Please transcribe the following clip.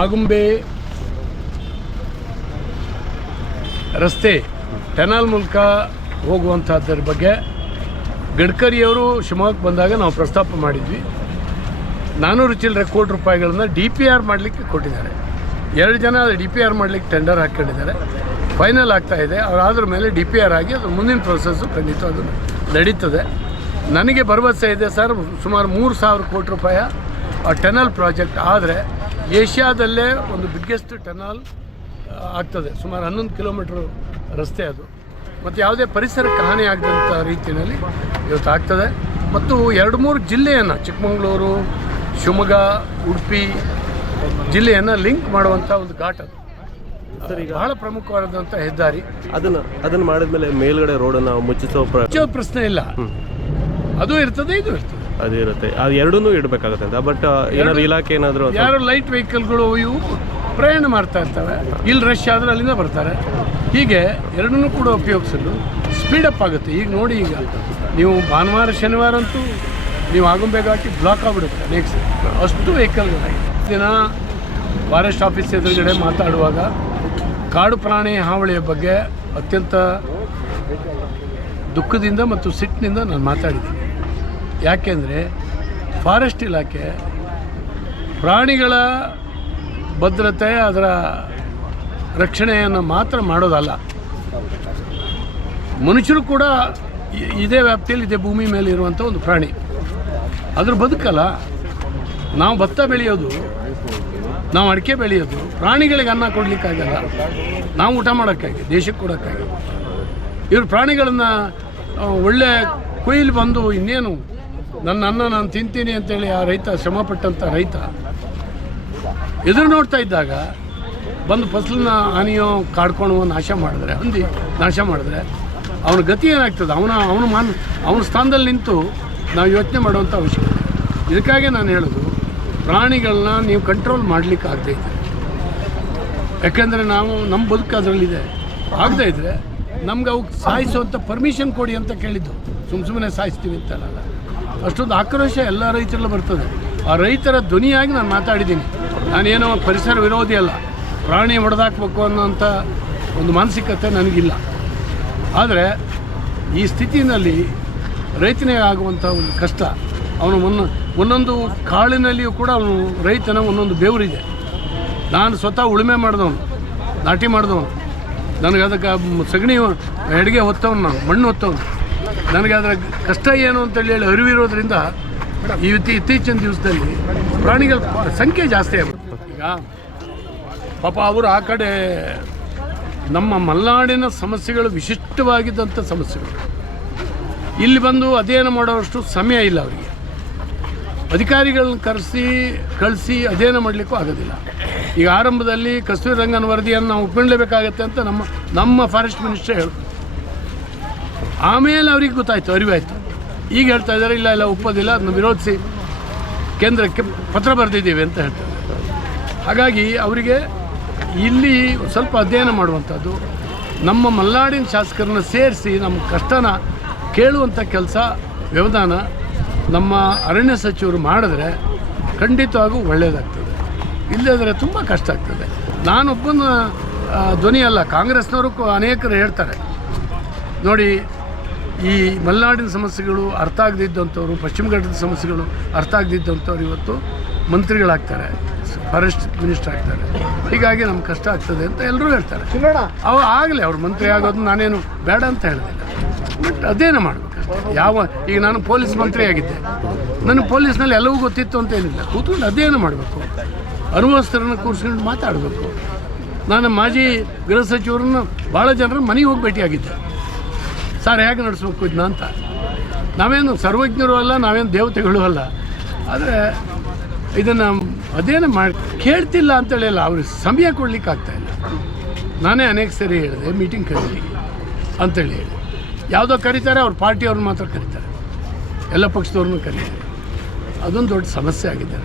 ಆಗುಂಬೆ ರಸ್ತೆ, ಟೆನಾಲ್ ಮೂಲಕ ಹೋಗುವಂಥದ್ರ ಬಗ್ಗೆ ಗಡ್ಕರಿಯವರು ಶಿವಮೊಗ್ಗಕ್ಕೆ ಬಂದಾಗ ನಾವು ಪ್ರಸ್ತಾಪ ಮಾಡಿದ್ವಿ. ನಾನ್ನೂರು ಚಿಲ್ಲರೆ ಕೋಟಿ ರೂಪಾಯಿಗಳನ್ನು ಡಿ ಪಿ ಆರ್ ಮಾಡಲಿಕ್ಕೆ ಕೊಟ್ಟಿದ್ದಾರೆ. ಎರಡು ಜನ ಅದು ಡಿ ಪಿ ಆರ್ ಮಾಡಲಿಕ್ಕೆ ಟೆಂಡರ್ ಹಾಕ್ಕೊಂಡಿದ್ದಾರೆ. ಫೈನಲ್ ಆಗ್ತಾ ಇದೆ. ಅವ್ರು ಮೇಲೆ ಡಿ ಪಿ ಆರ್ ಆಗಿ ಅದು ಮುಂದಿನ ಪ್ರೊಸೆಸ್ಸು ಖಂಡಿತ ಅದು ನಡೀತದೆ. ನನಗೆ ಭರವಸೆ ಇದೆ ಸರ್ ಸುಮಾರು ಮೂರು ಸಾವಿರ ಕೋಟಿ ರೂಪಾಯಿ ಆ ಟೆನಲ್ ಪ್ರಾಜೆಕ್ಟ್ ಆದರೆ ಏಷ್ಯಾದಲ್ಲೇ ಒಂದು ಬಿಗ್ಗೆಸ್ಟ್ ಟನಲ್ ಆಗ್ತದೆ. ಸುಮಾರು ಹನ್ನೊಂದು ಕಿಲೋಮೀಟ್ರ್ ರಸ್ತೆ ಅದು. ಮತ್ತು ಯಾವುದೇ ಪರಿಸರಕ್ಕೆ ಹಾನಿ ಆಗದಂಥ ರೀತಿಯಲ್ಲಿ ಇವತ್ತು ಆಗ್ತದೆ. ಮತ್ತು ಎರಡು ಮೂರು ಜಿಲ್ಲೆಯನ್ನು ಚಿಕ್ಕಮಗಳೂರು ಶಿವಮೊಗ್ಗ ಉಡುಪಿ ಜಿಲ್ಲೆಯನ್ನು ಲಿಂಕ್ ಮಾಡುವಂಥ ಒಂದು ಘಾಟ್ ಅದು. ಸರ್ ಈಗ ಬಹಳ ಪ್ರಮುಖವಾದಂಥ ಹೆದ್ದಾರಿ. ಅದನ್ನು ಅದನ್ನು ಮಾಡಿದ್ಮೇಲೆ ಮೇಲ್ಗಡೆ ರೋಡನ್ನು ಮುಚ್ಚಿಸೋ ಪ್ರ ಮುಚ್ಚೋ ಪ್ರಶ್ನೆ ಇಲ್ಲ. ಅದು ಇರ್ತದೆ ಇದು ಇರ್ತದೆ. ಅದು ಇರುತ್ತೆ. ಅದು ಎರಡೂ ಇಡಬೇಕಾಗುತ್ತೆ ಅಂತ. ಬಟ್ ಏನಾದ್ರು ಇಲಾಖೆ ಏನಾದರೂ ಯಾರು ಲೈಟ್ ವೆಹಿಕಲ್ಗಳು ಇವು ಪ್ರಯಾಣ ಮಾಡ್ತಾ ಇರ್ತವೆ. ಇಲ್ಲಿ ರಶ್ ಆದರೆ ಅಲ್ಲಿಂದ ಬರ್ತಾರೆ. ಹೀಗೆ ಎರಡನ್ನೂ ಕೂಡ ಉಪಯೋಗಿಸಲು ಸ್ಪೀಡಪ್ ಆಗುತ್ತೆ. ಈಗ ನೋಡಿ ಈಗ ನೀವು ಭಾನುವಾರ ಶನಿವಾರ ಅಂತೂ ನೀವು ಆಗುಂಬೆ ಘಾಟಿ ಬ್ಲಾಕ್ ಆಗಿಬಿಡುತ್ತೆ ನೆಕ್ಸ್ಟ್ ಅಷ್ಟು ವೆಹಿಕಲ್ಗಳಾಗಿದೆ ದಿನ ಫಾರೆಸ್ಟ್ ಆಫೀಸ್ ಎದುರುಗಡೆ ಮಾತಾಡುವಾಗ ಕಾಡು ಪ್ರಾಣಿ ಹಾವಳಿಯ ಬಗ್ಗೆ ಅತ್ಯಂತ ದುಃಖದಿಂದ ಮತ್ತು ಸಿಟ್ಟಿನಿಂದ ನಾನು ಮಾತಾಡಿದ್ದೀನಿ. ಯಾಕೆಂದರೆ ಫಾರೆಸ್ಟ್ ಇಲಾಖೆ ಪ್ರಾಣಿಗಳ ಭದ್ರತೆ, ಅದರ ರಕ್ಷಣೆಯನ್ನು ಮಾತ್ರ ಮಾಡೋದಲ್ಲ. ಮನುಷ್ಯರು ಕೂಡ ಇದೇ ವ್ಯಾಪ್ತಿಯಲ್ಲಿ, ಇದೇ ಭೂಮಿ ಮೇಲೆ ಇರುವಂಥ ಒಂದು ಪ್ರಾಣಿ. ಅದ್ರ ಬದುಕಲ್ಲ. ನಾವು ಭತ್ತ ಬೆಳೆಯೋದು, ನಾವು ಅಡಿಕೆ ಬೆಳೆಯೋದು, ಪ್ರಾಣಿಗಳಿಗೆ ಅನ್ನ ಕೊಡಲಿಕ್ಕಾಗಲ್ಲ. ನಾವು ಊಟ ಮಾಡೋಕ್ಕಾಗಿ, ದೇಶಕ್ಕೆ ಕೊಡೋಕ್ಕಾಗಿ. ಇವರು ಪ್ರಾಣಿಗಳನ್ನು ಒಳ್ಳೆ ಕೊಯ್ಲು ಬಂದು ಇನ್ನೇನು ನನ್ನ ಅನ್ನ ನಾನು ತಿಂತೀನಿ ಅಂತೇಳಿ ಆ ರೈತ ಶ್ರಮಪಟ್ಟಂಥ ರೈತ ಎದುರು ನೋಡ್ತಾ ಇದ್ದಾಗ ಬಂದು ಫಸಲನ್ನ ಹಾನಿಯೋ ಕಾಡ್ಕೊಂಡು ನಾಶ ಮಾಡಿದ್ರೆ, ಹಂದಿ ನಾಶ ಮಾಡಿದ್ರೆ ಅವನ ಗತಿ ಏನಾಗ್ತದೆ? ಅವನ ಅವನ ಮಾನ್, ಅವನ ಸ್ಥಾನದಲ್ಲಿ ನಿಂತು ನಾವು ಯೋಚನೆ ಮಾಡುವಂಥ ಅವಶ್ಯಕತೆ ಇದಕ್ಕಾಗಿ ನಾನು ಹೇಳೋದು, ಪ್ರಾಣಿಗಳನ್ನ ನೀವು ಕಂಟ್ರೋಲ್ ಮಾಡಲಿಕ್ಕೆ ಆಗದೇ ಇದ್ದರೆ ಯಾಕೆಂದರೆ ನಾವು ನಮ್ಮ ಬದುಕು ಅದರಲ್ಲಿದೆ. ಆಗದೇ ಇದ್ದರೆ ನಮ್ಗೆ ಅವಕ್ಕೆ ಸಾಯಿಸುವಂಥ ಪರ್ಮಿಷನ್ ಕೊಡಿ ಅಂತ ಕೇಳಿದ್ದು. ಸುಮ್ಮ ಸುಮ್ಮನೆ ಸಾಯಿಸ್ತೀವಿ ಅಂತಲ್ಲ ಅಷ್ಟೊಂದು ಆಕ್ರೋಶ ಎಲ್ಲ ರೈತರಲ್ಲೂ ಬರ್ತದೆ. ಆ ರೈತರ ಧ್ವನಿಯಾಗಿ ನಾನು ಮಾತಾಡಿದ್ದೀನಿ. ನಾನೇನೋ ಪರಿಸರ ವಿರೋಧಿ ಅಲ್ಲ. ಪ್ರಾಣಿ ಹೊಡೆದಾಕ್ಬೇಕು ಅನ್ನೋಂಥ ಒಂದು ಮಾನಸಿಕತೆ ನನಗಿಲ್ಲ. ಆದರೆ ಈ ಸ್ಥಿತಿನಲ್ಲಿ ರೈತನಿಗೆ ಆಗುವಂಥ ಒಂದು ಕಷ್ಟ. ಅವನು ಒಂದು ಒಂದೊಂದು ಕಾಳಿನಲ್ಲಿಯೂ ಕೂಡ ಅವನು ರೈತನ ಒಂದೊಂದು ಬೇವರಿದೆ. ನಾನು ಸ್ವತಃ ಉಳುಮೆ ಮಾಡಿದವನು, ನಾಟಿ ಮಾಡಿದವನು. ನನಗೆ ಅದಕ್ಕೆ ಸಗಣಿ ಅಡುಗೆ ಹೊತ್ತವನು ಮಣ್ಣು ಹೊತ್ತವನು. ನನಗೆ ಅದರ ಕಷ್ಟ ಏನು ಅಂತೇಳಿ ಹೇಳಿ ಅರಿವಿರೋದ್ರಿಂದ ಈ ಇತ್ತೀ- ಇತ್ತೀಚಿನ ದಿವಸದಲ್ಲಿ ಪ್ರಾಣಿಗಳ ಸಂಖ್ಯೆ ಜಾಸ್ತಿ ಆಗ್ಬಿಟ್ಟು ಈಗ ಪಾಪ ಅವರು ಆ ಕಡೆ ನಮ್ಮ ಮಲೆನಾಡಿನ ಸಮಸ್ಯೆಗಳು ವಿಶಿಷ್ಟವಾಗಿದ್ದಂಥ ಸಮಸ್ಯೆಗಳು. ಇಲ್ಲಿ ಬಂದು ಅಧ್ಯಯನ ಮಾಡೋವಷ್ಟು ಸಮಯ ಇಲ್ಲ ಅವರಿಗೆ. ಅಧಿಕಾರಿಗಳನ್ನ ಕರೆಸಿ, ಕಳಿಸಿ ಅಧ್ಯಯನ ಮಾಡಲಿಕ್ಕೂ ಆಗೋದಿಲ್ಲ. ಈಗ ಆರಂಭದಲ್ಲಿ ಕಸ್ತೂರಿ ರಂಗನ ವರದಿಯನ್ನು ನಾವು ಒಪ್ಕೊಳ್ಳೇಬೇಕಾಗತ್ತೆ ಅಂತ ನಮ್ಮ ನಮ್ಮ ಫಾರೆಸ್ಟ್ ಮಿನಿಸ್ಟರ್ ಹೇಳು ಆಮೇಲೆ ಅವ್ರಿಗೆ ಗೊತ್ತಾಯ್ತು ಅರಿವಾಯ್ತು. ಈಗ ಹೇಳ್ತಾ ಇದ್ದಾರೆ ಇಲ್ಲ ಇಲ್ಲ ಒಪ್ಪೋದಿಲ್ಲ ಅದನ್ನು ವಿರೋಧಿಸಿ ಕೇಂದ್ರಕ್ಕೆ ಪತ್ರ ಬರೆದಿದ್ದೀವಿ ಅಂತ ಹೇಳ್ತಾರೆ. ಹಾಗಾಗಿ ಅವರಿಗೆ ಇಲ್ಲಿ ಸ್ವಲ್ಪ ಅಧ್ಯಯನ ಮಾಡುವಂಥದ್ದು ನಮ್ಮ ಮಲ್ನಾಡಿನ ಶಾಸಕರನ್ನ ಸೇರಿಸಿ ನಮ್ಮ ಕಷ್ಟನ ಕೇಳುವಂಥ ಕೆಲಸ ವ್ಯವಧಾನ ನಮ್ಮ ಅರಣ್ಯ ಸಚಿವರು ಮಾಡಿದ್ರೆ ಖಂಡಿತವಾಗೂ ಒಳ್ಳೆಯದಾಗ್ತದೆ ಇಲ್ಲದ್ರೆ ತುಂಬ ಕಷ್ಟ ಆಗ್ತದೆ. ನಾನೊಬ್ಬನ ಆ, ಧ್ವನಿ ಅಲ್ಲ ಕಾಂಗ್ರೆಸ್ನವರು ಅನೇಕರು ಹೇಳ್ತಾರೆ. ನೋಡಿ ಈ ಮಲೆನಾಡಿನ ಸಮಸ್ಯೆಗಳು ಅರ್ಥ ಆಗದಿದ್ದಂಥವ್ರು ಪಶ್ಚಿಮ ಘಟ್ಟದ ಸಮಸ್ಯೆಗಳು ಅರ್ಥ ಆಗದಿದ್ದಂಥವ್ರು ಇವತ್ತು ಮಂತ್ರಿಗಳಾಗ್ತಾರೆ ಫಾರೆಸ್ಟ್ ಮಿನಿಸ್ಟರ್ ಆಗ್ತಾರೆ. ಹೀಗಾಗಿ ನಮ್ಗೆ ಕಷ್ಟ ಆಗ್ತದೆ ಅಂತ ಎಲ್ಲರೂ ಹೇಳ್ತಾರೆ. ಅವ ಆಗಲಿ ಅವ್ರು ಮಂತ್ರಿ ಆಗೋದು ನಾನೇನು ಬೇಡ ಅಂತ ಹೇಳಿದೆ ಬಟ್ ಅದೇನು ಮಾಡಬೇಕು ಯಾವ ಈಗ ನಾನು ಪೊಲೀಸ್ ಮಂತ್ರಿ ಆಗಿದ್ದೆ. ನನಗೆ ಪೊಲೀಸ್ನಲ್ಲಿ ಎಲ್ಲವೂ ಗೊತ್ತಿತ್ತು ಅಂತ ಏನಿಲ್ಲ. ಕೂತ್ಕೊಂಡು ಅದೇನು ಮಾಡಬೇಕು? ಅನುಭವಸ್ಥರನ್ನು ಕೂರಿಸ್ಕೊಂಡು ಮಾತಾಡಬೇಕು. ನಾನು ಮಾಜಿ ಗೃಹ ಸಚಿವರನ್ನು ಭಾಳ ಜನರ ಮನೆಗೆ ಹೋಗಿ ಭೇಟಿಯಾಗಿದ್ದೆ. ಸರ್ ಹೇಗೆ ನಡೆಸ್ಬೇಕು ಇದನ್ನ ಅಂತ? ನಾವೇನು ಸರ್ವಜ್ಞರು ಅಲ್ಲ, ನಾವೇನು ದೇವತೆಗಳು ಅಲ್ಲ. ಆದರೆ ಇದನ್ನು ಅದೇನು ಮಾಡಿ ಕೇಳ್ತಿಲ್ಲ ಅಂತೇಳಿ ಅಲ್ಲ ಅವ್ರಿಗೆ ಸಮಯ ಕೊಡ್ಲಿಕ್ಕೆ ಆಗ್ತಾ ಇಲ್ಲ. ನಾನೇ ಅನೇಕ ಸರಿ ಹೇಳಿದೆ ಮೀಟಿಂಗ್ ಕರೀಲಿ ಅಂತೇಳಿ ಹೇಳಿ ಯಾವುದೋ ಕರೀತಾರೆ, ಅವ್ರ ಪಾರ್ಟಿಯವ್ರನ್ನ ಮಾತ್ರ ಕರೀತಾರೆ. ಎಲ್ಲ ಪಕ್ಷದವ್ರನ್ನೂ ಕರೀತಾರೆ. ಅದೊಂದು ದೊಡ್ಡ ಸಮಸ್ಯೆ ಆಗಿದೆ.